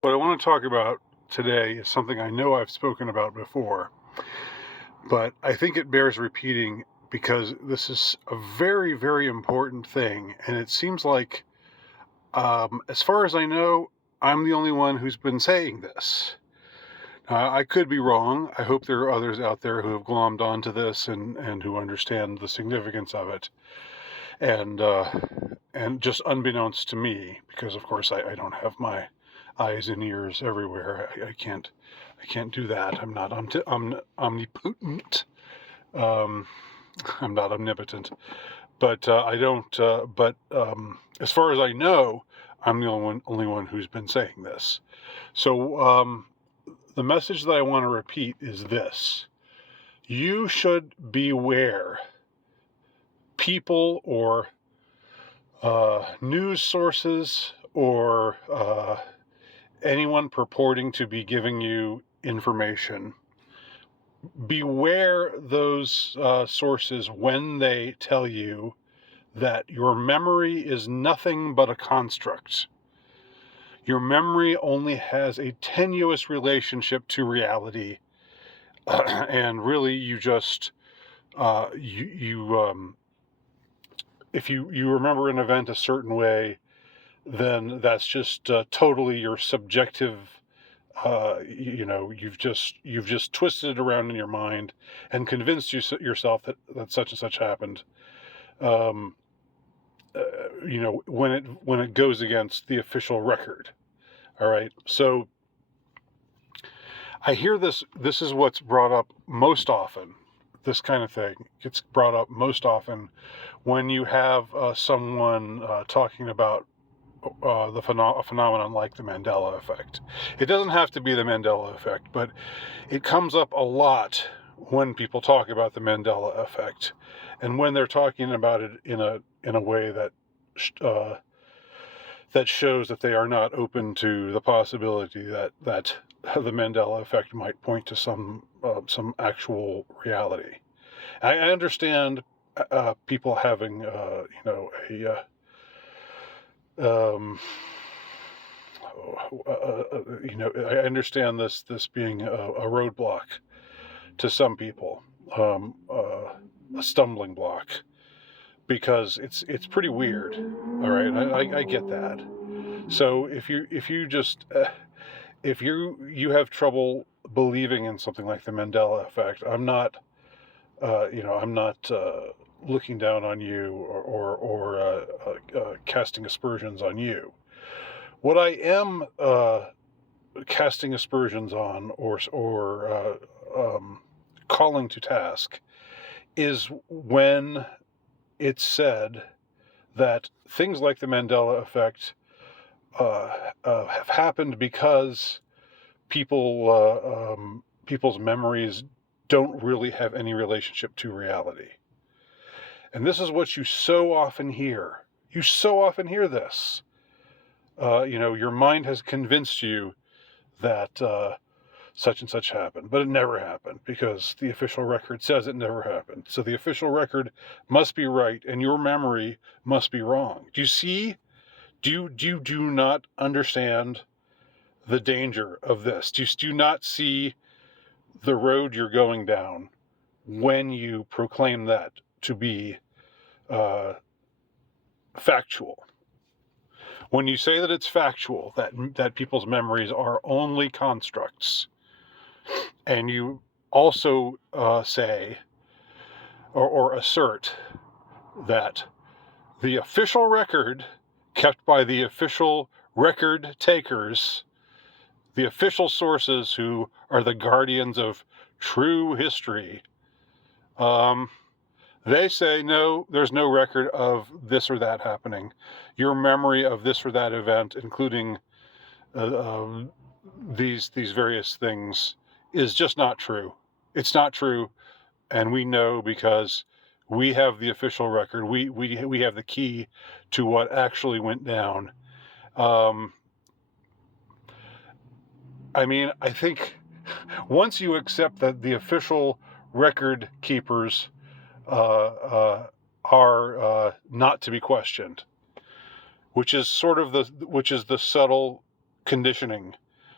What I want to talk about today is something I know I've spoken about before, but I think it bears repeating because this is a very, very important thing. And it seems like, as far as I know, I'm the only one who's been saying this. I could be wrong. I hope there are others out there who have glommed onto this and who understand the significance of it. And just unbeknownst to me, because of course I don't have my eyes and ears everywhere. I can't do that. I'm not omnipotent. Um, I'm not omnipotent. But I don't. But as far as I know, I'm the only one who's been saying this. So the message that I want to repeat is this: you should beware people or news sources or anyone purporting to be giving you information. Beware those sources when they tell you that your memory is nothing but a construct. Your memory only has a tenuous relationship to reality, and really, you just if you remember an event a certain way, then that's just totally your subjective. You've just twisted it around in your mind and convinced yourself that such and such happened. Um, when it goes against the official record. All right. So I hear this. This is what's brought up most often. This kind of thing gets brought up most often when you have someone talking about a phenomenon like the Mandela effect. It doesn't have to be the Mandela effect, but it comes up a lot when people talk about the Mandela effect, and when they're talking about it in a way uh, that shows that they are not open to the possibility that the Mandela effect might point to some actual reality. I understand people having um, I understand this being a roadblock to some people, a stumbling block, because it's pretty weird. All right, I get that. So if you have trouble believing in something like the Mandela effect, I'm not looking down on you or casting aspersions on you. What I am casting aspersions on or calling to task is when it's said that things like the Mandela effect have happened because people's memories don't really have any relationship to reality. And this is what you so often hear. You so often hear this. Your mind has convinced you that such and such happened, but it never happened because the official record says it never happened. So the official record must be right, and your memory must be wrong. Do you see? Do you not understand the danger of this? Do you not see the road you're going down when you proclaim that to be uh, factual? When you say that it's factual, that people's memories are only constructs, and you also say or assert that the official record kept by the official record takers, the official sources who are the guardians of true history, they say, no, there's no record of this or that happening. Your memory of this or that event, including these various things, is just not true. It's not true, and we know because we have the official record. We have the key to what actually went down. I think once you accept that the official record keepers are not to be questioned, which is the subtle conditioning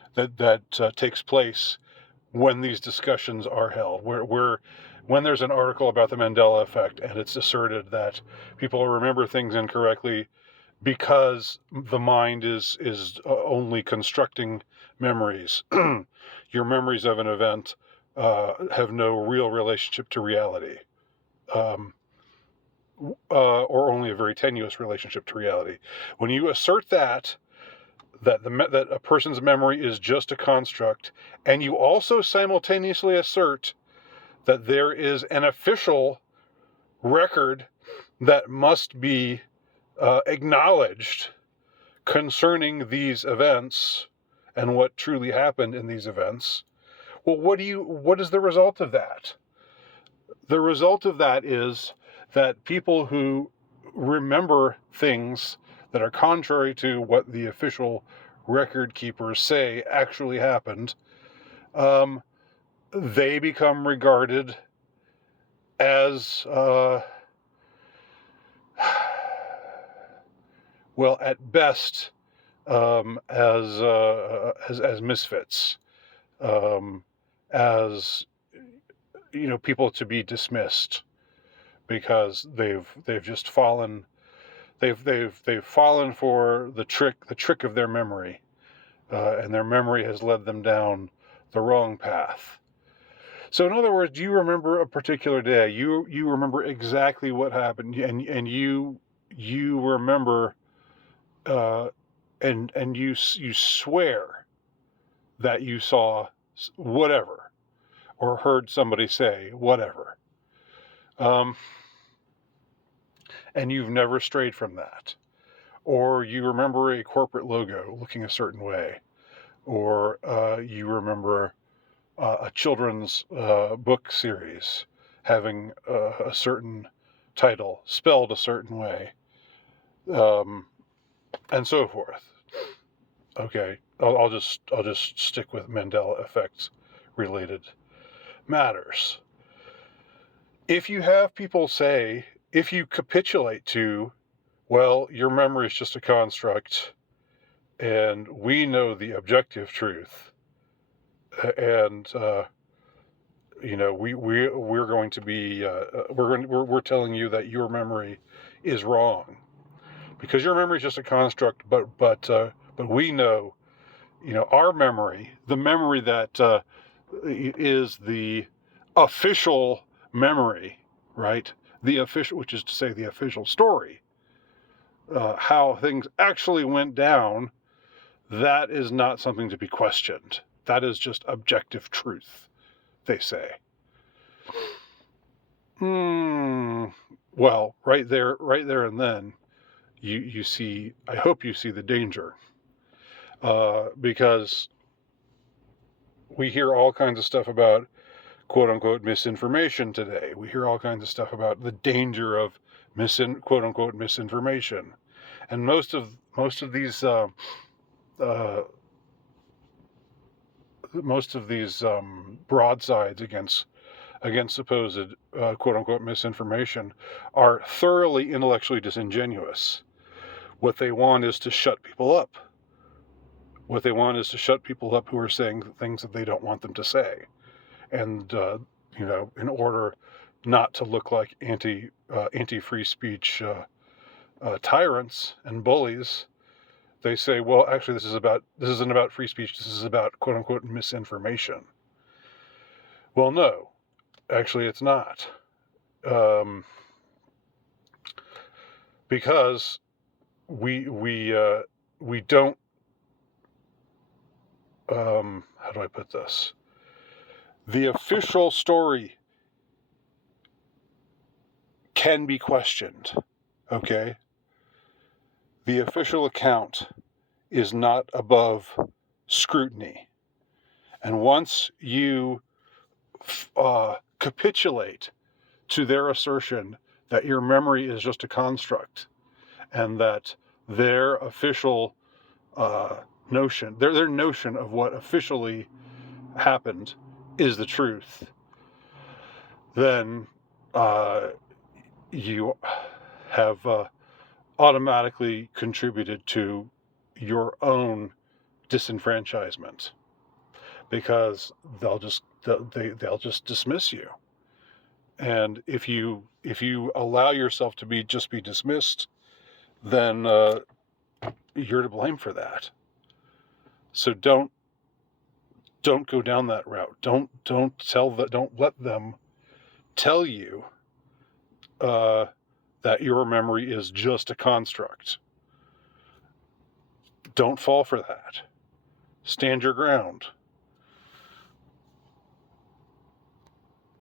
that takes place when these discussions are held, where when there's an article about the Mandela effect and it's asserted that people remember things incorrectly because the mind is only constructing memories. Your memories of an event have no real relationship to reality, or only a very tenuous relationship to reality. When you assert that that a person's memory is just a construct, and you also simultaneously assert that there is an official record that must be acknowledged concerning these events and what truly happened in these events. Well, what is the result of that? The result of that is that people who remember things that are contrary to what the official record keepers say actually happened, they become regarded as well, at best, as misfits, as people to be dismissed because they've just fallen. They've fallen for the trick of their memory, and their memory has led them down the wrong path. So in other words, do you remember a particular day? You remember exactly what happened, and you remember, and you swear that you saw whatever or heard somebody say whatever, and you've never strayed from that. Or you remember a corporate logo looking a certain way, or you remember a children's book series having a certain title spelled a certain way, and so forth. Okay, I'll just stick with Mandela effects related matters. If you have people say, if you capitulate to, well, your memory is just a construct, and we know the objective truth, and we're going to be we're telling you that your memory is wrong because your memory is just a construct, but we know, our memory, the memory that is the official memory, right? The official, which is to say the official story, how things actually went down. That is not something to be questioned. That is just objective truth, they say. Well, right there and then, you see, I hope you see the danger, because we hear all kinds of stuff about quote unquote misinformation today. We hear all kinds of stuff about the danger of quote unquote misinformation, and most of these broadsides against supposed quote unquote misinformation are thoroughly intellectually disingenuous. What they want is to shut people up. What they want is to shut people up who are saying things that they don't want them to say, and in order not to look like anti-free speech tyrants and bullies, they say, well, actually, this isn't about free speech. This is about quote unquote misinformation. Well, no, actually, it's not, because we don't. How do I put this? The official story can be questioned. Okay. The official account is not above scrutiny. And once you capitulate to their assertion that your memory is just a construct and that their official notion, their notion of what officially happened is the truth, then you have automatically contributed to your own disenfranchisement. because they'll just dismiss you. And if you allow yourself to be dismissed, then you're to blame for that. So don't go down that route. Don't let them tell you that your memory is just a construct. Don't fall for that. Stand your ground.